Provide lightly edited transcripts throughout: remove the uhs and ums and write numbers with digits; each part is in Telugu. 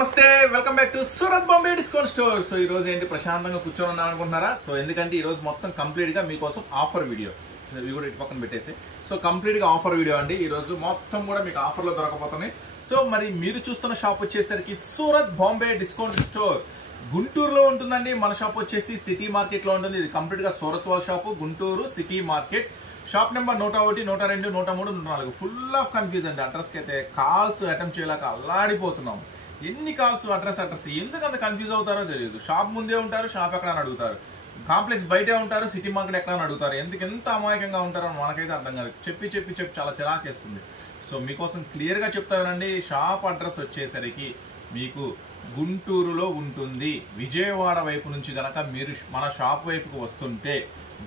నమస్తే welcome back to Surat Bombay discount store. So ఈ రోజు ఏంటి ప్రశాంతంగా కూర్చొని ఉన్నాను అనుకుంటున్నారా? సో ఎందుకంటే ఈ రోజు మొత్తం కంప్లీట్ గా మీకోసం ఆఫర్ వీడియో, ఇవి కూడా ఇటు పక్కన పెట్టేసి సో కంప్లీట్ గా ఆఫర్ వీడియో అండి. ఈ రోజు మొత్తం కూడా మీకు ఆఫర్ లో దొరకబోతున్నాయి. సో మరి మీరు చూస్తున్న షాప్ వచ్చేసరికి సూరత్ బాంబే డిస్కౌంట్ స్టోర్ గుంటూరులో ఉంటుందండి. మన షాప్ వచ్చేసి సిటీ మార్కెట్ లో ఉంటుంది. ఇది కంప్లీట్ గా సూరత్ వాళ్ళ shop, Guntur city market. Shop number 101, 102, 103, 104. Full of confuse అండి. అడ్రస్కి అయితే కాల్స్ అటెంప్ట్ చేయలేక అల్లాడిపోతున్నాం. ఎన్ని కాల్స్ అడ్రస్ ఎందుకు అంత కన్ఫ్యూజ్ అవుతారో తెలియదు. షాప్ ముందే ఉంటారు, షాప్ ఎక్కడ అని అడుగుతారు. కాంప్లెక్స్ బయటే ఉంటారు, సిటీ మార్కెట్ ఎక్కడ అని అడుగుతారు. ఎందుకు ఎంత అమాయకంగా ఉంటారో మనకైతే అర్థం కాదు. చెప్పి చాలా చిరాకేస్తుంది. సో మీకోసం క్లియర్గా చెప్తానండి. షాప్ అడ్రస్ వచ్చేసరికి మీకు గుంటూరులో ఉంటుంది. విజయవాడ వైపు నుంచి గనక మీరు మన షాప్ వైపుకు వస్తుంటే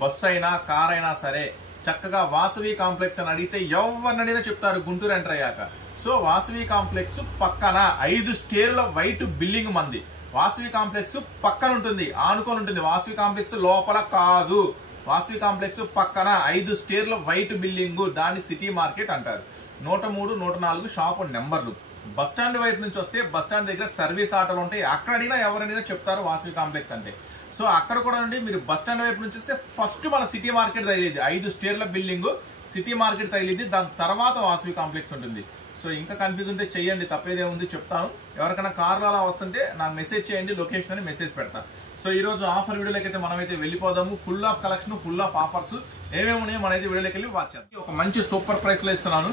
బస్సు అయినా కార్ అయినా సరే చక్కగా వాసవి కాంప్లెక్స్ అని అడిగితే ఎవరినైనా చెప్తారు గుంటూరు ఎంటర్ అయ్యాక. సో వాసవి కాంప్లెక్స్ పక్కన 5 స్టేర్ల వైట్ బిల్డింగ్ మంది. వాసవి కాంప్లెక్స్ పక్కన ఉంటుంది, ఆనుకొని ఉంటుంది. వాసవి కాంప్లెక్స్ లోపల కాదు. వాసవి కాంప్లెక్స్ పక్కన 5 స్టేర్ల వైట్ బిల్డింగ్, దాన్ని సిటీ మార్కెట్ అంటారు. 103, 104 షాపు నెంబర్లు. బస్ స్టాండ్ వైపు నుంచి వస్తే బస్ స్టాండ్ దగ్గర సర్వీస్ ఆటోలు ఉంటాయి. అక్కడ అడిగినా ఎవరైనా చెప్తారు వాసవి కాంప్లెక్స్ అంటే. సో అక్కడ కూడా నుండి మీరు బస్ స్టాండ్ వైపు నుంచి వస్తే ఫస్ట్ మన సిటీ మార్కెట్ తగిలింది. 5 స్టేర్ల బిల్డింగ్ సిటీ మార్కెట్ తగిలింది. దాని తర్వాత వాసవి కాంప్లెక్స్ ఉంటుంది. సో ఇంకా కన్ఫ్యూజ్ ఉంటే చెయ్యండి, తప్పేదేముంది చెప్తాను. ఎవరికైనా కార్లో అలా వస్తుంటే నాకు మెసేజ్ చేయండి, లొకేషన్ అని మెసేజ్ పెడతాను. సో ఈ రోజు ఆఫర్ వీడియోలోకి అయితే మనమైతే వెళ్ళిపోదాము. Full of collection, full of offers ఏమేమి ఉన్నాయో మనైతే వీడియోలోకి వెళ్ళి వాచ్ చేద్దాం. ఒక మంచి సూపర్ ప్రైస్లో ఇస్తున్నాను.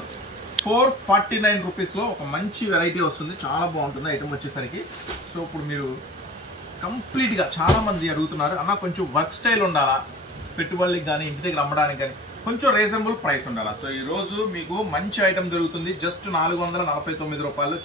449 రూపీస్లో ఒక మంచి వెరైటీ వస్తుంది. చాలా బాగుంటుంది ఐటమ్ వచ్చేసరికి. సో ఇప్పుడు మీరు కంప్లీట్గా చాలామంది అడుగుతున్నారు, అన్న కొంచెం వర్క్ స్టైల్ ఉండాలా, పెట్టుబడులకి కానీ ఇంటి దగ్గర అమ్మడానికి కానీ కొంచెం రీజనబుల్ ప్రైస్ ఉండాలా. సో ఈరోజు మీకు మంచి ఐటమ్ దొరుకుతుంది. జస్ట్ 449 రూపాయలు.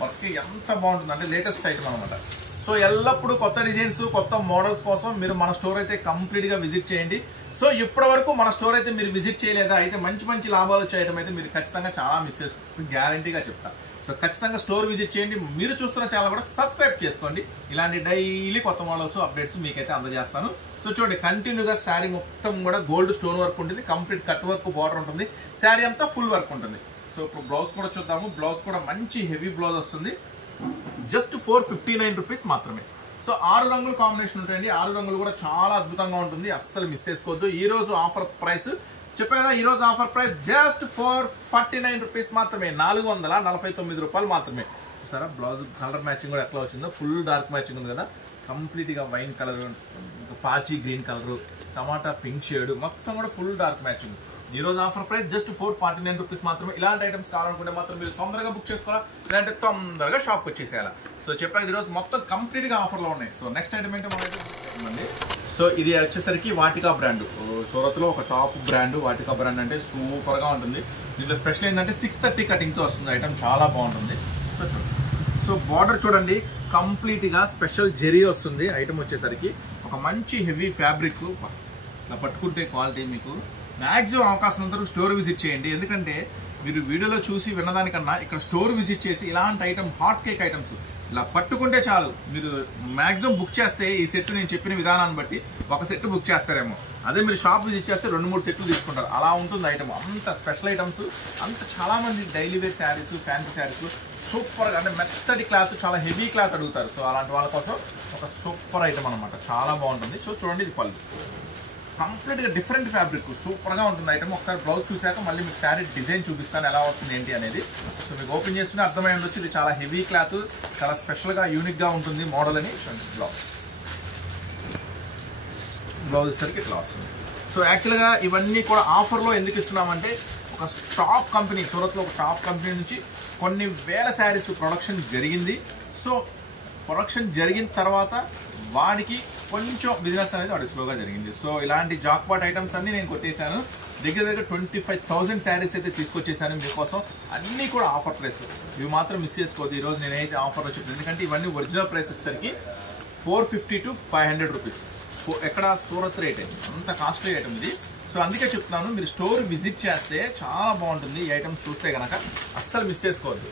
వర్క్ ఎంత బాగుంటుంది అంటే లేటెస్ట్ ఐటమ్ అనమాట. సో ఎల్లప్పుడూ కొత్త డిజైన్స్, కొత్త మోడల్స్ కోసం మీరు మన స్టోర్ అయితే కంప్లీట్గా విజిట్ చేయండి. సో ఇప్పటి వరకు మన స్టోర్ అయితే మీరు విజిట్ చేయలేదా, అయితే మంచి లాభాలు వచ్చే ఐటమ్ అయితే మీరు ఖచ్చితంగా చాలా మిస్ చేసుకోండి, గ్యారంటీగా చెప్తా. సో ఖచ్చితంగా స్టోర్ విజిట్ చేయండి. మీరు చూస్తున్న ఛానల్ కూడా సబ్స్క్రైబ్ చేసుకోండి. ఇలాంటి డైలీ కొత్త మోడల్స్ అప్డేట్స్ మీకైతే అందజేస్తాను. సో చూడండి, కంటిన్యూగా శారీ మొత్తం కూడా గోల్డ్ స్టోన్ వర్క్ ఉంటుంది. కంప్లీట్ కట్ వర్క్ బార్డర్ ఉంటుంది. శారీ అంతా ఫుల్ వర్క్ ఉంటుంది. సో ఇప్పుడు బ్లౌజ్ కూడా చూద్దాము. బ్లౌజ్ కూడా మంచి హెవీ బ్లౌజ్ వస్తుంది. జస్ట్ 459 రూపీస్ మాత్రమే. సో 6 రంగులు కాంబినేషన్ ఉంటాయండి. 6 రంగులు కూడా చాలా అద్భుతంగా ఉంటుంది. అస్సలు మిస్ చేసుకోవద్దు. ఈ రోజు ఆఫర్ ప్రైస్ చెప్పాను కదా, ఈ రోజు ఆఫర్ ప్రైస్ జస్ట్ 449 రూపీస్ మాత్రమే. 449 రూపాయలు మాత్రమే. సరే బ్లౌజ్ కలర్ మ్యాచింగ్ కూడా ఎట్లా వచ్చిందో, ఫుల్ డార్క్ మ్యాచింగ్ ఉంది కదా. కంప్లీట్గా వైన్ కలర్, పాచి గ్రీన్ కలర్, టమాటా పింక్ షేడ్, మొత్తం కూడా ఫుల్ డార్క్ మ్యాచింగ్. ఈ రోజు ఆఫర్ ప్రైస్ జస్ట్ 449 రూపీస్ మాత్రమే. ఇలాంటి ఐటమ్స్ కావాలనుకుంటే మాత్రం మీరు తొందరగా బుక్ చేసుకోవాలా, లేదంటే తొందరగా షాప్కి వచ్చేసేయాలా. సో చెప్పాను ఈరోజు మొత్తం కంప్లీట్గా ఆఫర్లో ఉన్నాయి. సో నెక్స్ట్ ఐటమ్ ఏంటో మనకి, సో ఇది వచ్చేసరికి వాటికా బ్రాండ్. సూరత్లో ఒక టాప్ బ్రాండ్ వాటికా బ్రాండ్. అంటే సూపర్గా ఉంటుంది. దీంట్లో స్పెషల్ ఏంటంటే 630 కటింగ్తో వస్తుంది ఐటమ్. చాలా బాగుంటుంది. సో చూడండి, సో బార్డర్ చూడండి, కంప్లీట్గా స్పెషల్ జెరీ వస్తుంది ఐటమ్ వచ్చేసరికి. ఒక మంచి హెవీ ఫ్యాబ్రిక్. ఇట్లా పట్టుకుంటే క్వాలిటీ మీకు మ్యాక్సిమం అవకాశం అంతా స్టోర్ విజిట్ చేయండి. ఎందుకంటే మీరు వీడియోలో చూసి విన్నదానికన్నా ఇక్కడ స్టోర్ విజిట్ చేసి ఇలాంటి ఐటమ్, హాట్ కేక్ ఐటమ్స్ ఇలా పట్టుకుంటే చాలు. మీరు మ్యాక్సిమం బుక్ చేస్తే ఈ సెట్ నేను చెప్పిన విధానాన్ని బట్టి ఒక సెట్ బుక్ చేస్తారేమో. అదే మీరు షాప్ విజిట్ చేస్తే 2-3 సెట్లు తీసుకుంటారు. అలా ఉంటుంది ఐటమ్. అంత స్పెషల్ ఐటమ్స్. అంత చాలామంది daily wear saris, fancy saris సూపర్గా, అంటే మెత్తటి క్లాత్, చాలా హెవీ క్లాత్ అడుగుతారు. సో అలాంటి వాళ్ళ కోసం ఒక సూపర్ ఐటమ్ అనమాట. చాలా బాగుంటుంది. సో చూడండి, ఇది పళ్ళు కంప్లీట్గా డిఫరెంట్ ఫ్యాబ్రిక్, సూపర్గా ఉంటుంది ఐటమ్. ఒకసారి బ్లౌజ్ చూసాక మళ్ళీ మీకు శారీ డిజైన్ చూపిస్తాను ఎలా వస్తుంది ఏంటి అనేది. సో మీకు ఓపెన్ చేస్తూనే అర్థమై ఉండొచ్చు ఇది చాలా హెవీ క్లాత్, చాలా స్పెషల్గా యూనిక్గా ఉంటుంది మోడల్ అని. బ్లౌజ్ సరికి ఇట్లా వస్తుంది. సో యాక్చువల్గా ఇవన్నీ కూడా ఆఫర్లో ఎందుకు ఇస్తున్నామంటే, ఒక టాప్ కంపెనీ, సూరత్లో ఒక టాప్ కంపెనీ నుంచి కొన్ని వేల శారీస్ ప్రొడక్షన్ జరిగింది. సో ప్రొడక్షన్ జరిగిన తర్వాత వాడికి కొంచెం బిజినెస్ అనేది వాడి స్లోగా జరిగింది. సో ఇలాంటి జాక్పాట్ ఐటమ్స్ అన్ని నేను కొట్టేశాను. దగ్గర 25,000 శారీస్ అయితే తీసుకొచ్చేసాను మీకోసం. అన్నీ కూడా ఆఫర్ ప్రైస్. ఇవి మాత్రం మిస్ చేసుకోవద్దు. ఈరోజు నేనైతే ఆఫర్లో చెప్పాను. ఎందుకంటే ఇవన్నీ ఒరిజినల్ ప్రైస్ వచ్చేసరికి 450 to 500 రూపీస్. ఎక్కడ సూరత్ రేట్ అంత కాస్ట్లీ ఐటమ్ ఇది. సో అందుకే చెప్తున్నాను, మీరు స్టోర్ విజిట్ చేస్తే చాలా బాగుంటుంది. ఈ ఐటమ్స్ చూస్తే కనుక అస్సలు మిస్ చేసుకోవద్దు.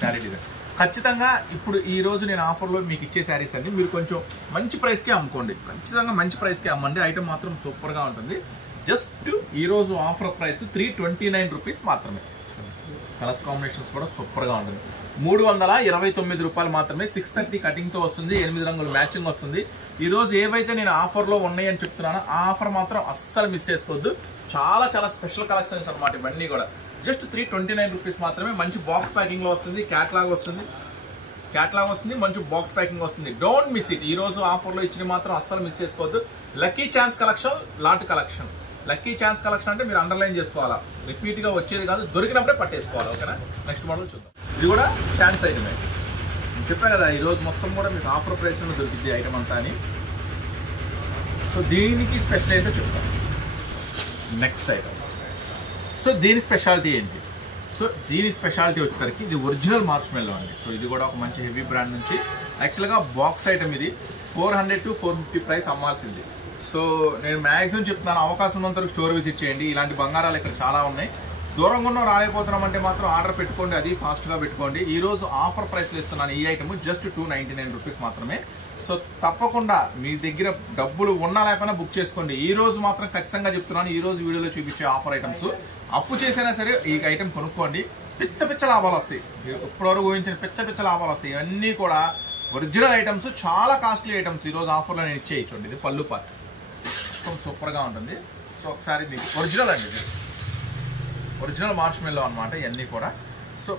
శారీ డిజైన్ ఖచ్చితంగా ఇప్పుడు ఈ రోజు నేను ఆఫర్లో మీకు ఇచ్చే శారీస్ అన్ని మీరు కొంచెం మంచి ప్రైస్కే అమ్ముకోండి. ఖచ్చితంగా మంచి ప్రైస్కే అమ్మండి. ఐటమ్ మాత్రం సూపర్గా ఉంటుంది. జస్ట్ ఈరోజు ఆఫర్ ప్రైస్ 329 రూపీస్ మాత్రమే. కలర్స్ కాంబినేషన్స్ కూడా సూపర్గా ఉంటుంది. 329 రూపాయలు మాత్రమే. 630 కటింగ్తో వస్తుంది, 8 రంగులు మ్యాచింగ్ వస్తుంది. ఈరోజు ఏవైతే నేను ఆఫర్లో ఉన్నాయని చెప్తున్నానో ఆ ఆఫర్ మాత్రం అస్సలు మిస్ చేసుకోవద్దు. చాలా చాలా స్పెషల్ కలెక్షన్స్ అనమాట ఇవన్నీ కూడా. జస్ట్ 329 రూపీస్ మాత్రమే. మంచి బాక్స్ ప్యాకింగ్లో వస్తుంది, క్యాట్లాగ్ వస్తుంది, మంచి బాక్స్ ప్యాకింగ్ వస్తుంది. Don't miss it. ఈ రోజు ఆఫర్లో ఇచ్చిన మాత్రం అస్సలు మిస్ చేసుకోవద్దు. Lucky chance collection, lot collection. Lucky chance collection అంటే మీరు అండర్లైన్ చేసుకోవాలా, రిపీట్గా వచ్చేది కాదు, దొరికినప్పుడే పట్టేసుకోవాలి. ఓకేనా? నెక్స్ట్ మోడల్ చూద్దాం. ఇది కూడా ఛాన్స్ ఐటమే. చెప్పా కదా ఈరోజు మొత్తం కూడా మీకు ఆఫర్ ప్రైస్లో దొరికింది ఐటమ్ అంతా అని. సో దీనికి స్పెషల్ ఏంటో చెప్తాను. Next item. సో దీని స్పెషాలిటీ ఏంటి? సో దీని స్పెషాలిటీ వచ్చేసరికి ఇది ఒరిజినల్ మార్ష్మెల్లో అండి. సో ఇది కూడా ఒక మంచి హెవీ బ్రాండ్ నుంచి. యాక్చువల్గా బాక్స్ ఐటమ్ ఇది 400 to 450 ప్రైస్ అమ్మాల్సింది. సో నేను మ్యాక్సిమం చెప్తున్నాను, అవకాశం ఉన్నంత వరకు స్టోర్ విజిట్ చేయండి. ఇలాంటి బంగారాలు ఇక్కడ చాలా ఉన్నాయి. దూరంగా ఉన్న రాలేకపోతున్నాం అంటే మాత్రం ఆర్డర్ పెట్టుకోండి, అది ఫాస్ట్గా పెట్టుకోండి. ఈరోజు ఆఫర్ ప్రైస్లో ఇస్తున్నాను ఈ ఐటమ్ జస్ట్ 299 రూపీస్ మాత్రమే. సో తప్పకుండా మీ దగ్గర డబ్బులు ఉన్నా లేకపోయినా బుక్ చేసుకోండి. ఈ రోజు మాత్రం ఖచ్చితంగా చెప్తున్నాను, ఈ రోజు వీడియోలో చూపించే ఆఫర్ ఐటమ్స్ అప్పు చేసైనా సరే ఈ ఐటమ్ కొనుక్కోండి. పిచ్చ లాభాలు వస్తాయి. ఇప్పటివరకు ఊహించిన పిచ్చ లాభాలు వస్తాయి. ఇవన్నీ కూడా ఒరిజినల్ ఐటమ్స్, చాలా కాస్ట్లీ ఐటమ్స్ ఈరోజు ఆఫర్లో నేను ఇచ్చేయచ్చండి. ఇది పళ్ళు పార్ట్ మొత్తం సూపర్గా ఉంటుంది. సో ఒకసారి మీకు ఒరిజినల్ అండి, ఇది ఒరిజినల్ మార్ష్మెల్లో అనమాట ఇవన్నీ కూడా. సో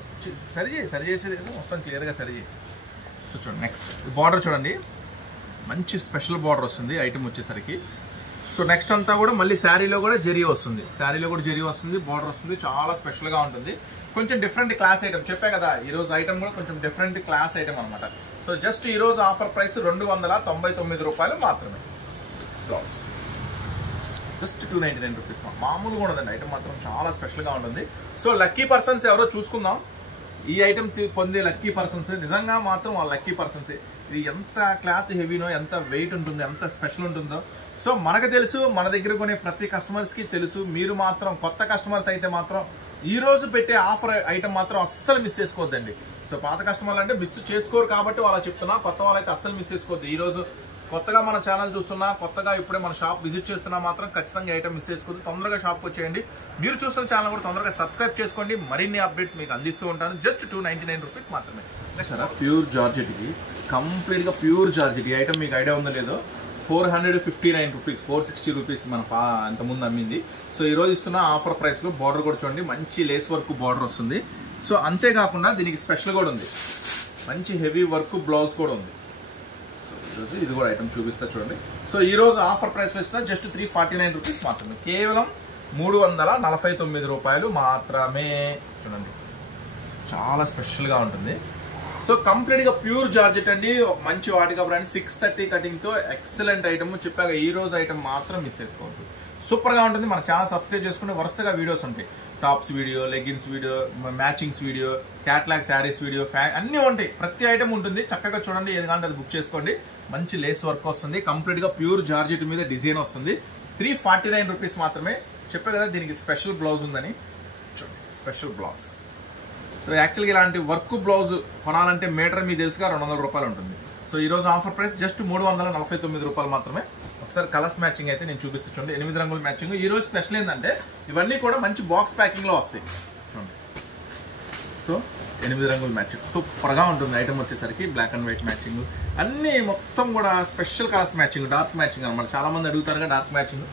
సరి చేసేది మొత్తం క్లియర్గా సరి చేయి. సో చూడండి నెక్స్ట్ బార్డర్ చూడండి, మంచి స్పెషల్ బార్డర్ వస్తుంది ఐటమ్ వచ్చేసరికి. సో నెక్స్ట్ అంతా కూడా మళ్ళీ శారీలో కూడా జరీ వస్తుంది, బార్డర్ వస్తుంది, చాలా స్పెషల్గా ఉంటుంది. కొంచెం డిఫరెంట్ క్లాస్ ఐటమ్. చెప్పే కదా ఈరోజు ఐటమ్ కూడా కొంచెం డిఫరెంట్ క్లాస్ ఐటమ్ అనమాట. సో జస్ట్ ఈరోజు ఆఫర్ ప్రైస్ 299 రూపాయలు మాత్రమే. Blouse just 299 rupees. మామూలుగా ఉండదండి ఐటమ్ మాత్రం, చాలా స్పెషల్గా ఉంటుంది. సో లక్కీ పర్సన్స్ ఎవరో చూసుకుందాం. ఈ ఐటమ్ పొందే లక్కీ పర్సన్స్ నిజంగా మాత్రం వాళ్ళ లక్కీ పర్సన్సే. ఇది ఎంత క్లాత్ హెవీనో, ఎంత వెయిట్ ఉంటుందో, ఎంత స్పెషల్ ఉంటుందో సో మనకు తెలుసు, మన దగ్గర కొనే ప్రతి కస్టమర్స్కి తెలుసు. మీరు మాత్రం కొత్త కస్టమర్స్ అయితే మాత్రం ఈ రోజు పెట్టే ఆఫర్ ఐటమ్ మాత్రం అస్సలు మిస్ చేసుకోవద్దండి. సో పాత కస్టమర్లు అంటే మిస్ చేసుకోరు కాబట్టి వాళ్ళ చెప్తున్నా, కొత్త వాళ్ళైతే అస్సలు మిస్ చేసుకోవద్దు. ఈ రోజు కొత్తగా మన ఛానల్ చూస్తున్నా, కొత్తగా ఇప్పుడే మన షాప్ విజిట్ చేస్తున్నా మాత్రం ఖచ్చితంగా ఐటమ్ మిస్ చేసుకోవద్దు. తొందరగా షాప్కి వచ్చేయండి. మీరు చూస్తున్న ఛానల్ కూడా తొందరగా సబ్స్క్రైబ్ చేసుకోండి. మరిన్ని అప్డేట్స్ మీకు అందిస్తూ ఉంటాను. జస్ట్ 299 రూపీస్ మాత్రమే. సరే ప్యూర్ జార్జెట్, ఇది కంప్లీట్గా ప్యూర్ జార్జెట్. ఈ ఐటమ్ మీకు ఐడియా ఉందో లేదో, 459 రూపీస్, 460 రూపీస్ మన అంతకుముందు అమ్మింది. సో ఈరోజు ఇస్తున్న ఆఫర్ ప్రైస్లో బార్డర్ కూడా చూడండి, మంచి లేస్ వర్క్ బార్డర్ వస్తుంది. సో అంతేకాకుండా దీనికి స్పెషల్ కూడా ఉంది, మంచి హెవీ వర్క్ బ్లౌజ్ కూడా ఉంది. సో ఈరోజు ఇది కూడా ఐటమ్ చూపిస్తా చూడండి. సో ఈరోజు ఆఫర్ ప్రైస్లో ఇస్తున్నా జస్ట్ 349 రూపీస్ మాత్రమే, కేవలం 349 రూపాయలు మాత్రమే. చూడండి చాలా స్పెషల్గా ఉంటుంది. సో కంప్లీట్గా ప్యూర్ జార్జెట్ అండి, ఒక మంచి వాటిగా బ్రాండ్. 630 కటింగ్తో ఎక్సలెంట్ ఐటమ్. చెప్పాక ఈ రోజు ఐటమ్ మాత్రం మిస్ చేసుకోవద్దు, సూపర్గా ఉంటుంది. మన ఛానల్ సబ్స్క్రైబ్ చేసుకుంటే వరుసగా వీడియోస్ ఉంటాయి. Tops video, leggings video, matchings video, catalogue saris video, అన్నీ ఉంటాయి. ప్రతి ఐటమ్ ఉంటుంది. చక్కగా చూడండి, ఏది కావాలంటే అది బుక్ చేసుకోండి. మంచి లేస్ వర్క్ వస్తుంది, కంప్లీట్గా ప్యూర్ జార్జెట్ మీద డిజైన్ వస్తుంది. 349 రూపీస్ మాత్రమే. చెప్పే కదా దీనికి స్పెషల్ బ్లౌజ్ ఉందని. చూడండి స్పెషల్ బ్లౌజ్. సో యాక్చువల్గా ఇలాంటి వర్క్ బ్లౌజ్ కొనాలంటే మీటర్ మీకు తెలుసుగా 200 రూపాయలు ఉంటుంది. సో ఈరోజు ఆఫర్ ప్రైస్ జస్ట్ 349 రూపాయలు మాత్రమే. ఒకసారి కలర్స్ మ్యాచింగ్ అయితే నేను చూపిస్తూ చూడండి, 8 రంగుల మ్యాచింగ్. ఈరోజు స్పెషల్ ఏంటంటే ఇవన్నీ కూడా మంచి బాక్స్ ప్యాకింగ్లో వస్తాయి చూడండి. సో 8 రంగుల మ్యాచింగ్ సూపర్గా ఉంటుంది ఐటమ్ వచ్చేసరికి. బ్లాక్ అండ్ వైట్ మ్యాచింగ్ అన్నీ మొత్తం కూడా special colours matching, dark matching అనమాట. చాలామంది అడుగుతారుగా డార్క్ మ్యాచింగ్.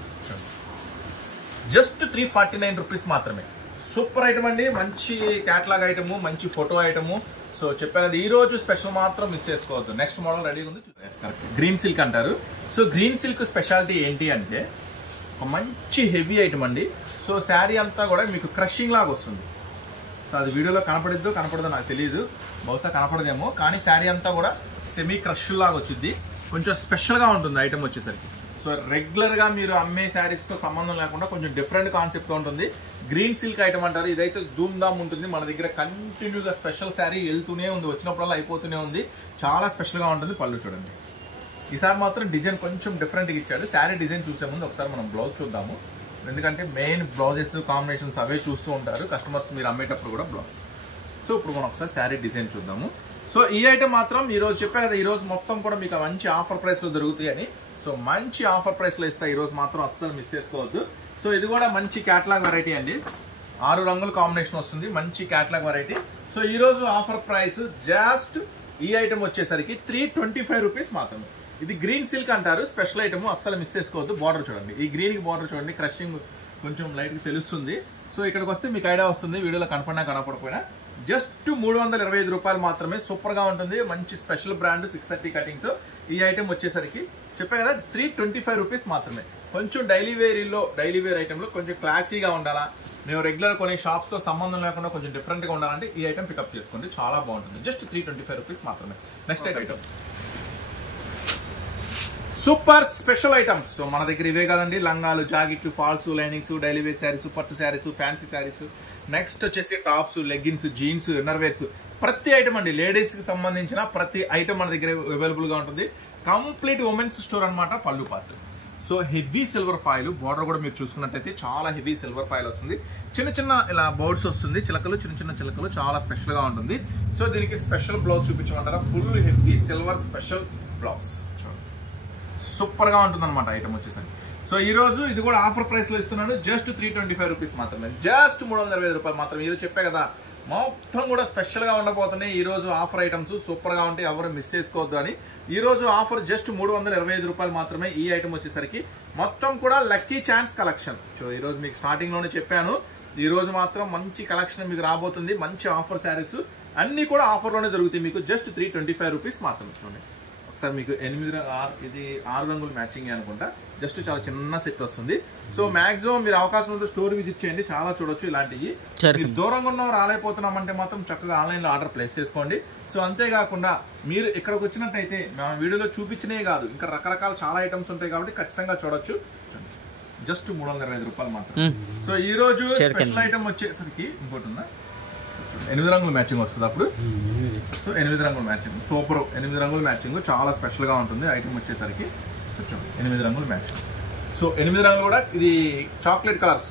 జస్ట్ 349 రూపీస్ మాత్రమే. సూపర్ ఐటమ్ అండి, మంచి క్యాట్లాగ్ ఐటము, మంచి ఫోటో ఐటము. సో చెప్పా కదా ఈ రోజు స్పెషల్ మాత్రం మిస్ చేసుకోవద్దు. నెక్స్ట్ మోడల్ రెడీగా ఉంది, కరెక్ట్. గ్రీన్ సిల్క్ అంటారు. సో గ్రీన్ సిల్క్ స్పెషాలిటీ ఏంటి అంటే ఒక మంచి హెవీ ఐటమ్ అండి. సో శారీ అంతా కూడా మీకు క్రషింగ్ లాగా వస్తుంది. సో అది వీడియోలో కనపడదో నాకు తెలియదు, బహుశా కనపడదేమో. కానీ శారీ అంతా కూడా సెమీ క్రష్ లాగా వచ్చింది. కొంచెం స్పెషల్గా ఉంటుంది ఐటమ్ వచ్చేసరికి. సో రెగ్యులర్గా మీరు అమ్మే శారీస్తో సంబంధం లేకుండా కొంచెం డిఫరెంట్ కాన్సెప్ట్తో ఉంటుంది. గ్రీన్ సిల్క్ ఐటమ్ అంటారు. ఇదైతే ధూమ్ ధామ్ ఉంటుంది. మన దగ్గర కంటిన్యూగా స్పెషల్ శారీ వెళ్తూనే ఉంది, వచ్చినప్పుడల్లా అయిపోతూనే ఉంది. చాలా స్పెషల్గా ఉంటుంది. పళ్ళు చూడండి, ఈసారి మాత్రం డిజైన్ కొంచెం డిఫరెంట్గా ఇచ్చాడు. శారీ డిజైన్ చూసే ముందు ఒకసారి మనం బ్లౌజ్ చూద్దాము. ఎందుకంటే మెయిన్ బ్లౌజెస్ కాంబినేషన్స్ అవే చూస్తూ ఉంటారు కస్టమర్స్ మీరు అమ్మేటప్పుడు కూడా బ్లౌజ్. సో ఇప్పుడు మనం ఒకసారి శారీ డిజైన్ చూద్దాము. సో ఈ ఐటమ్ మాత్రం ఈరోజు చెప్పా కదా ఈరోజు మొత్తం కూడా మీకు మంచి ఆఫర్ ప్రైస్లో దొరుకుతాయి అని. సో మంచి ఆఫర్ ప్రైస్లో ఇస్తా ఈరోజు మాత్రం అస్సలు మిస్ చేసుకోవద్దు. సో ఇది కూడా మంచి క్యాట్లాగ్ వెరైటీ అండి, 6 రంగుల కాంబినేషన్ వస్తుంది. మంచి క్యాట్లాగ్ వెరైటీ. సో ఈరోజు ఆఫర్ ప్రైస్ జస్ట్ ఈ ఐటమ్ వచ్చేసరికి 325 రూపీస్ మాత్రమే. ఇది గ్రీన్ సిల్క్ అంటారు, స్పెషల్ ఐటమ్, అస్సలు మిస్ చేసుకోవద్దు. బార్డర్ చూడండి, ఈ గ్రీన్కి బార్డర్ చూడండి, క్రషింగ్ కొంచెం లైట్గా తెలుస్తుంది. సో ఇక్కడికి వస్తే మీకు ఐడియా వస్తుంది, వీడియోలో కనపడినా కనపడకపోయినా. జస్ట్ 325 రూపాయలు మాత్రమే. సూపర్గా ఉంటుంది, మంచి స్పెషల్ బ్రాండ్ 630 కటింగ్తో. ఈ ఐటమ్ వచ్చేసరికి చెప్పే కదా 325 రూపీస్ మాత్రమే. కొంచెం డైలీ వేర్ ఐటెంలో కొంచెం క్లాసీగా ఉండాలా, మేము రెగ్యులర్ కొన్ని షాప్స్తో సంబంధం లేకుండా కొంచెం డిఫరెంట్గా ఉండాలంటే ఈ ఐటమ్ పికప్ చేసుకోండి, చాలా బాగుంటుంది. జస్ట్ 325 రూపీస్ మాత్రమే. Next item super special items. So మన దగ్గర ఇవే కదండి, లంగాలు, జాకెట్లు, falls, linings, daily wear saris, పట్టు శారీస్, ఫ్యాన్సీ శారీస్, నెక్స్ట్ వచ్చేసి tops, leggings, jeans, inner wears, ప్రతి ఐటమ్ అండి. లేడీస్కి సంబంధించిన ప్రతి ఐటమ్ మన దగ్గర అవైలబుల్గా ఉంటుంది. కంప్లీట్ ఉమెన్స్ స్టోర్ అనమాట. పళ్ళు part. So heavy silver foil, border కూడా మీరు చూసుకున్నట్టయితే చాలా హెవీ సిల్వర్ ఫాయిల్ వస్తుంది. చిన్న చిన్న ఇలా బర్డ్స్ వస్తుంది, చిలకలు, చిన్న చిన్న చిలకలు, చాలా స్పెషల్గా ఉంటుంది. సో దీనికి స్పెషల్ బ్లౌజ్ చూపించమంటారా? Full heavy silver special blouse, super గా ఉంటుంది అనమాట ఐటమ్ వచ్చేసరికి. సో ఈ రోజు ఇది కూడా ఆఫర్ ప్రైస్ లో ఇస్తున్నాను, జస్ట్ 325 రూపీస్ మాత్రమే. జస్ట్ 325 రూపాయలు మాత్రమే. ఈరోజు చెప్పే కదా మొత్తం కూడా స్పెషల్ గా ఉండబోతున్నాయి ఈ రోజు ఆఫర్ ఐటమ్స్. సూపర్ గా ఉంటాయి, ఎవరు మిస్ చేసుకోవద్దు అని. ఈ రోజు ఆఫర్ జస్ట్ 325 రూపాయలు మాత్రమే. ఈ ఐటమ్ వచ్చేసరికి మొత్తం కూడా లక్కీ ఛాన్స్ కలెక్షన్. సో ఈ రోజు మీకు స్టార్టింగ్ లోనే చెప్పాను, ఈ రోజు మాత్రం మంచి కలెక్షన్ మీకు రాబోతుంది. మంచి ఆఫర్ శారీస్ అన్ని కూడా ఆఫర్ లోనే దొరుకుతాయి మీకు. జస్ట్ 325 రూపీస్ మాత్రమే. చూడండి ఒకసారి మీకు 6 రంగులు మ్యాచింగ్ అనుకుంటా. జస్ట్ చాలా చిన్న సెట్ వస్తుంది. సో మాక్సిమం మీరు అవకాశం ఉంటే స్టోర్ విజిట్ చేయండి, చాలా చూడొచ్చు ఇలాంటివి. మీరు దూరంగా ఉన్న రాలేకపోతున్నామంటే మాత్రం చక్కగా ఆన్లైన్ లో ఆర్డర్ ప్లేస్ చేసుకోండి. సో అంతేకాకుండా మీరు ఇక్కడికి వచ్చినట్టయితే మనం వీడియోలో చూపించినే కాదు, ఇంకా రకరకాల చాలా ఐటమ్స్ ఉంటాయి కాబట్టి ఖచ్చితంగా చూడొచ్చు. జస్ట్ 325 రూపాయలు మాత్రం. సో ఈ రోజు స్పెషల్ ఐటమ్ వచ్చేసరికి ఇంకోటి ఉందా, 8 రంగుల మ్యాచింగ్ వస్తుంది అప్పుడు. సో 8 రంగుల మ్యాచింగ్ సూపర్. 8 రంగుల మ్యాచింగ్ చాలా స్పెషల్గా ఉంటుంది ఐటమ్ వచ్చేసరికి. సో చూడండి 8 రంగుల మ్యాచింగ్. సో 8 రంగులు కూడా ఇది chocolate colours.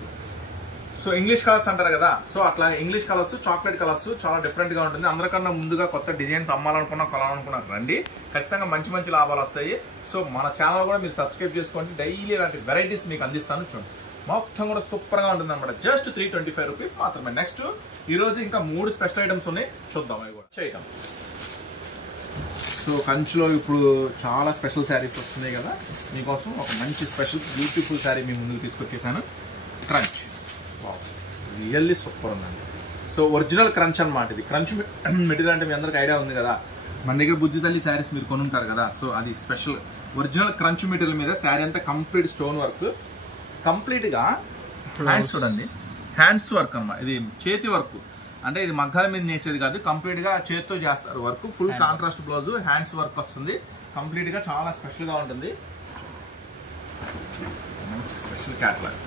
So English colours అంటారు కదా, సో అట్లా ఇంగ్లీష్ కలర్స్, చాక్లెట్ కలర్స్ చాలా డిఫరెంట్గా ఉంటుంది. అందరికన్నా ముందుగా కొత్త డిజైన్స్ అమ్మాలనుకున్నా, కొనాలనుకున్నా రండి, ఖచ్చితంగా మంచి మంచి లాభాలు వస్తాయి. సో మన ఛానల్ కూడా మీరు సబ్స్క్రైబ్ చేసుకోండి, డైలీ ఇలాంటి వెరైటీస్ మీకు అందిస్తాను. చూడండి మొత్తం కూడా సూపర్ గా ఉంటుంది అనమాట. జస్ట్ 325 రూపీస్ మాత్రమే. నెక్స్ట్ ఈ రోజు ఇంకా 3 స్పెషల్ ఐటమ్స్ ఉన్నాయి, చూద్దాం అవి కూడా చేయటం. సో కంచిలో ఇప్పుడు చాలా స్పెషల్ శారీస్ వస్తున్నాయి కదా, మీకోసం ఒక మంచి స్పెషల్ బ్యూటిఫుల్ శారీ మీ ముందుకు తీసుకొచ్చేసాను. క్రంచ్, రియల్లీ సూపర్ ఉందండి. సో ఒరిజినల్ క్రంచ్ అనమాట. ఇది క్రంచ్ మెటీరియల్ అంటే మీ అందరికి ఐడియా ఉంది కదా, మన దగ్గర బుజ్జి తల్లి శారీస్ మీరు కొనుంటారు కదా. సో అది స్పెషల్ ఒరిజినల్ క్రంచ్ మెటీరియల్ మీద శారీ అంతా కంప్లీట్ స్టోన్ వర్క్, కంప్లీట్గా హ్యాండ్స్ చూడండి, హ్యాండ్స్ వర్క్ అన్నమాట. ఇది చేతి వర్క్, అంటే ఇది మగ్గాల మీద చేసేది కాదు, కంప్లీట్గా చేతితో చేస్తారు work. Full contrast blouse, hands work వస్తుంది కంప్లీట్గా, చాలా స్పెషల్గా ఉంటుంది. మంచి స్పెషల్ క్యాటలాగ్.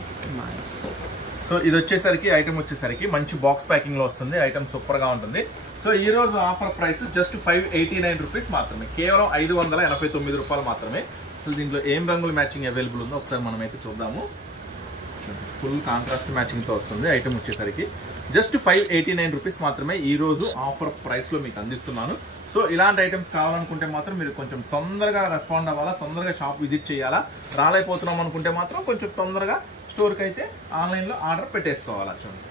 సో ఇది వచ్చేసరికి ఐటమ్ వచ్చేసరికి మంచి బాక్స్ ప్యాకింగ్లో వస్తుంది. ఐటమ్ సూపర్గా ఉంటుంది. సో ఈ రోజు ఆఫర్ ప్రైస్ జస్ట్ 589 రూపీస్ మాత్రమే, కేవలం 589 రూపాయలు మాత్రమే. అసలు దీంట్లో ఏం రంగుల మ్యాచింగ్ అవైలబుల్ ఉందో ఒకసారి మనం అయితే చూద్దాము. ఫుల్ కాంట్రాస్ట్ మ్యాచింగ్తో వస్తుంది ఐటమ్ వచ్చేసరికి. జస్ట్ 589 రూపీస్ మాత్రమే ఈ రోజు ఆఫర్ ప్రైస్లో మీకు అందిస్తున్నాను. సో ఇలాంటి ఐటమ్స్ కావాలనుకుంటే మాత్రం మీరు కొంచెం తొందరగా రెస్పాండ్ అవ్వాలా, తొందరగా షాప్ విజిట్ చేయాలా. రాలేకపోతున్నాం అనుకుంటే మాత్రం కొంచెం తొందరగా స్టోర్కి అయితే ఆన్లైన్లో ఆర్డర్ పెట్టేసుకోవాలా. చూడండి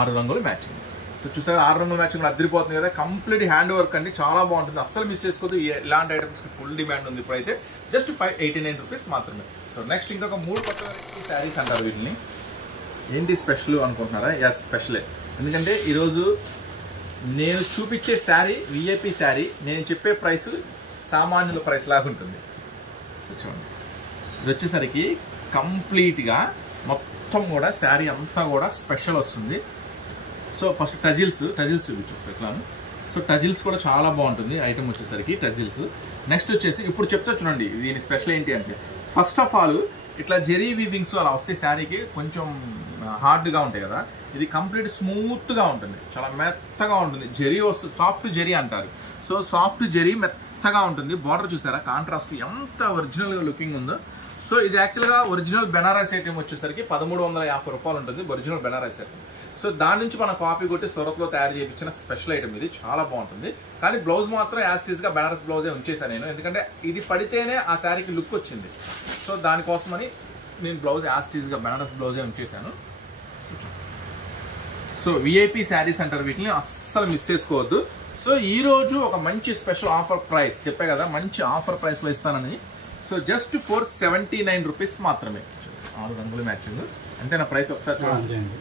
6 రంగులు మ్యాచింగ్. సో చూస్తే 6 రంగుల మ్యాచింగ్ అదిరిపోతుంది కదా, కంప్లీట్ హ్యాండ్ వర్క్ అండి, చాలా బాగుంటుంది, అస్సలు మిస్ చేసుకోవద్దు. ఇలాంటి ఐటమ్స్కి ఫుల్ డిమాండ్ ఉంది ఇప్పుడైతే. జస్ట్ 589 రూపీస్ మాత్రమే. సో నెక్స్ట్ ఇంకొక 3 కొత్త శారీస్ అంటారు వీటిని. ఏంటి స్పెషల్ అనుకుంటున్నారా? ఎస్ స్పెషలే, ఎందుకంటే ఈరోజు నేను చూపించే శారీ విఐపి శారీ, నేను చెప్పే ప్రైస్ సామాన్యుల ప్రైస్ లాగా ఉంటుంది. సో చూడండి ఇది వచ్చేసరికి కంప్లీట్గా మొత్తం కూడా శారీ అంతా కూడా స్పెషల్ వస్తుంది. సో ఫస్ట్ టజిల్స్ చూపించు ఎట్లాను. సో టజిల్స్ కూడా చాలా బాగుంటుంది ఐటమ్ వచ్చేసరికి టజిల్స్. నెక్స్ట్ వచ్చేసి ఇప్పుడు చెప్తా చూడండి దీని స్పెషల్ ఏంటి అంటే, ఫస్ట్ ఆఫ్ ఆల్ ఇట్లా జెరీ వీవింగ్స్ అలా వస్తే శారీకి కొంచెం హార్డ్గా ఉంటాయి కదా, ఇది కంప్లీట్ స్మూత్గా ఉంటుంది, చాలా మెత్తగా ఉంటుంది. జెరీ వస్తుంది, సాఫ్ట్ జెరీ అంటారు. సో సాఫ్ట్ జెరీ మెత్తగా ఉంటుంది. బార్డర్ చూసారా కాంట్రాస్ట్ ఎంత ఒరిజినల్గా లుకింగ్ ఉందో. సో ఇది యాక్చువల్గా ఒరిజినల్ బెనారస్ ఐటమ్ వచ్చేసరికి 1350 రూపాయలు ఉంటుంది, ఒరిజినల్ బెనారస్ ఐటమ్. సో దాని నుంచి మనం కాపీ కొట్టి సూరత్లో తయారు చేయించిన స్పెషల్ ఐటమ్ ఇది, చాలా బాగుంటుంది. కానీ బ్లౌజ్ మాత్రం యాస్టీస్గా బెనారస్ బ్లౌజే ఉంచేసాను నేను, ఎందుకంటే ఇది పడితేనే ఆ శారీకి లుక్ వచ్చింది. సో దానికోసమని నేను బ్లౌజ్ యాస్టీస్గా బెనారస్ బ్లౌజే ఉంచేసాను. సో విఐపి శారీస్ అంటారు వీటిని, అస్సలు మిస్ చేసుకోవద్దు. సో ఈ రోజు ఒక మంచి స్పెషల్ ఆఫర్ ప్రైస్ చెప్పే కదా, మంచి ఆఫర్ ప్రైస్లో ఇస్తానని. సో జస్ట్ 479 రూపీస్ మాత్రమే. 6 రంగుల మ్యాచింగ్ అంతేనా ప్రైస్? ఒకసారి చూడండి.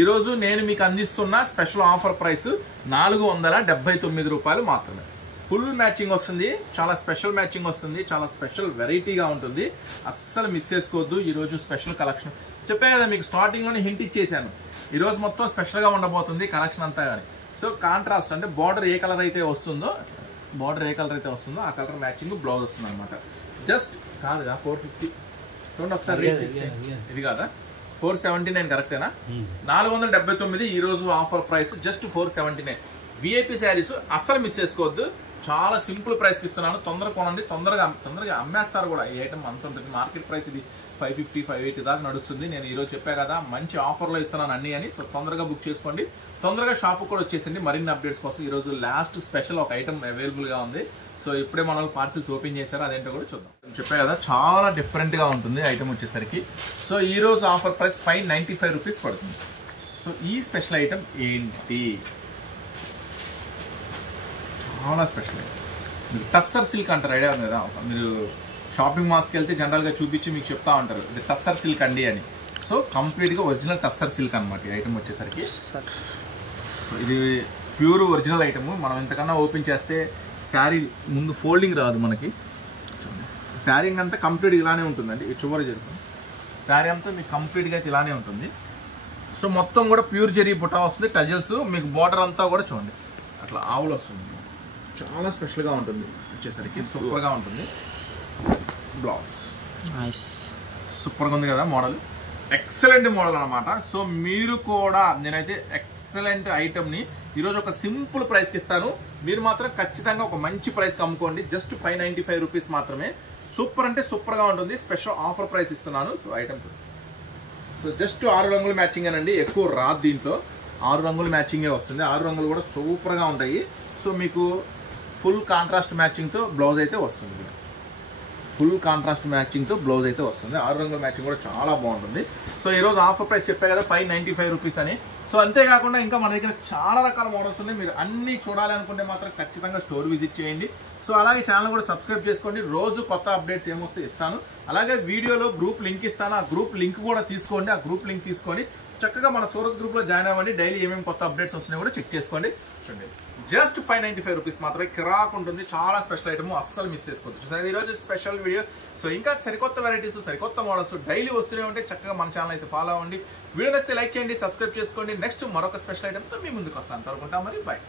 ఈరోజు నేను మీకు అందిస్తున్న స్పెషల్ ఆఫర్ ప్రైస్ 479 రూపాయలు మాత్రమే. ఫుల్ మ్యాచింగ్ వస్తుంది, చాలా స్పెషల్ మ్యాచింగ్ వస్తుంది, చాలా స్పెషల్ వెరైటీగా ఉంటుంది, అస్సలు మిస్ చేసుకోవద్దు. ఈరోజు స్పెషల్ కలెక్షన్ చెప్పే కదా మీకు, స్టార్టింగ్లోనే హింట్ ఇచ్చేసాను. ఈరోజు మొత్తం స్పెషల్గా ఉండబోతుంది కలెక్షన్ అంతా కానీ. సో కాంట్రాస్ట్ అంటే బార్డర్ ఏ కలర్ అయితే వస్తుందో, ఆ కలర్ మ్యాచింగ్ బ్లౌజ్ వస్తుంది అనమాట. జస్ట్ కాదుగా 450 చూడండి ఒకసారి, ఇది కాదా 479 కరెక్టేనా? 479 ఈరోజు offer price just 479. VIP saris అస్సలు మిస్ చేసుకోవద్దు, చాలా సింపుల్ ప్రైస్కి ఇస్తున్నాను. తొందరగా కొనండి, తొందరగా అమ్మేస్తారు కూడా. ఈ ఐటమ్ అంత ఉంటుంది, మార్కెట్ ప్రైస్ ఇది 550, 580 దాకా నడుస్తుంది. నేను ఈరోజు చెప్పా కదా మంచి ఆఫర్లో ఇస్తున్నాను అన్నీ అని. సో తొందరగా బుక్ చేసుకోండి, తొందరగా షాప్ కూడా వచ్చేసింది. మరిన్ని అప్డేట్స్ కోసం ఈరోజు లాస్ట్ స్పెషల్ ఒక ఐటమ్ అవైలబుల్గా ఉంది. సో ఇప్పుడే మన పార్సిల్స్ ఓపెన్ చేశారు, అదేంటో కూడా చూద్దాం. చెప్పా కదా చాలా డిఫరెంట్గా ఉంటుంది ఐటమ్ వచ్చేసరికి. సో ఈరోజు ఆఫర్ ప్రైస్ 595 రూపీస్ పడుతుంది. సో ఈ స్పెషల్ ఐటమ్ ఏంటి? చాలా స్పెషల్ ఐటమ్. మీరు టస్సర్ సిల్క్ అంటారు, ఐడియా ఉంది కదా? మీరు షాపింగ్ మాల్స్కి వెళ్తే జనరల్గా చూపించి మీకు చెప్తా ఉంటారు ఇది టస్సర్ సిల్క్ అండి అని. సో కంప్లీట్గా ఒరిజినల్ టస్సర్ సిల్క్ అనమాట ఈ ఐటమ్ వచ్చేసరికి. సో ఇది ప్యూర్ ఒరిజినల్ ఐటమ్. మనం ఎంతకన్నా ఓపెన్ చేస్తే శారీ ముందు ఫోల్డింగ్ రాదు మనకి. శారీ అంతా కంప్లీట్గా ఇలానే ఉంటుందండి. ఈ చివరి జరుగుతుంది శారీ అంతా మీకు కంప్లీట్గా అయితే ఇలానే ఉంటుంది. సో మొత్తం కూడా ప్యూర్ జెరీ బుటా వస్తుంది, టజల్స్. మీకు బార్డర్ అంతా కూడా చూడండి అట్లా ఆవులు వస్తుంది. చాలా స్పెషల్గా ఉంటుంది వచ్చేసరికి, సూపర్గా ఉంటుంది. బ్లౌజ్ సూపర్గా ఉంది కదా మోడల్, ఎక్సలెంట్ మోడల్ అనమాట. సో మీరు కూడా, నేనైతే ఎక్సలెంట్ ఐటమ్ని ఈరోజు ఒక సింపుల్ ప్రైస్కి ఇస్తాను. మీరు మాత్రం ఖచ్చితంగా ఒక మంచి ప్రైస్కి అమ్ముకోండి. జస్ట్ 595 రూపీస్ మాత్రమే. సూపర్ అంటే సూపర్గా ఉంటుంది, స్పెషల్ ఆఫర్ ప్రైస్ ఇస్తున్నాను. సో ఐటమ్ సో జస్ట్ 6 రంగుల మ్యాచింగ్ అనండి, ఎక్కువ రాదు దీంట్లో. 6 రంగుల మ్యాచింగే వస్తుంది. 6 రంగులు కూడా సూపర్గా ఉంటాయి. సో మీకు ఫుల్ కాంట్రాస్ట్ మ్యాచింగ్తో బ్లౌజ్ అయితే వస్తుంది. 6 రంగుల మ్యాచింగ్ కూడా చాలా బాగుంటుంది. సో ఈరోజు ఆఫర్ ప్రైస్ చెప్పా కదా 595 రూపీస్ అని. సో అంతేకాకుండా ఇంకా మన దగ్గర చాలా రకాల మోడల్స్ ఉన్నాయి. మీరు అన్నీ చూడాలి అనుకుంటే మాత్రం ఖచ్చితంగా స్టోర్ విజిట్ చేయండి. సో అలాగే ఛానల్ కూడా సబ్స్క్రైబ్ చేసుకోండి, రోజు కొత్త అప్డేట్స్ ఏమొస్తే ఇస్తాను. అలాగే వీడియోలో గ్రూప్ లింక్ ఇస్తాను, ఆ గ్రూప్ లింక్ కూడా తీసుకోండి. ఆ గ్రూప్ లింక్ తీసుకొని చక్కగా మన సూరత్ గ్రూప్లో జాయిన్ అవ్వండి. డైలీ ఏమేమి కొత్త అప్డేట్స్ వస్తున్నాయో కూడా చెక్ చేసుకోండి. చూడండి జస్ట్ 595 రూపీస్ మాత్రమే, కిరాక్ ఉంటుంది, చాలా స్పెషల్ ఐటమ్, అస్సలు మిస్ చేసుకోవచ్చు. సో ఈరోజు స్పెషల్ వీడియో. సో ఇంకా సరికొత్త వెరైటీస్, సరికొత్త మోడల్స్ డైలీ వస్తూనే ఉంటే చక్కగా మన ఛానల్ అయితే ఫాలో అవ్వండి. వీడియో నచ్చితే లైక్ చేయండి, సబ్స్క్రైబ్ చేసుకోండి. నెక్స్ట్ మరొక స్పెషల్ ఐటమ్తో మీ ముందుకు వస్తాను. తరుకుంటా మరి, బాయ్.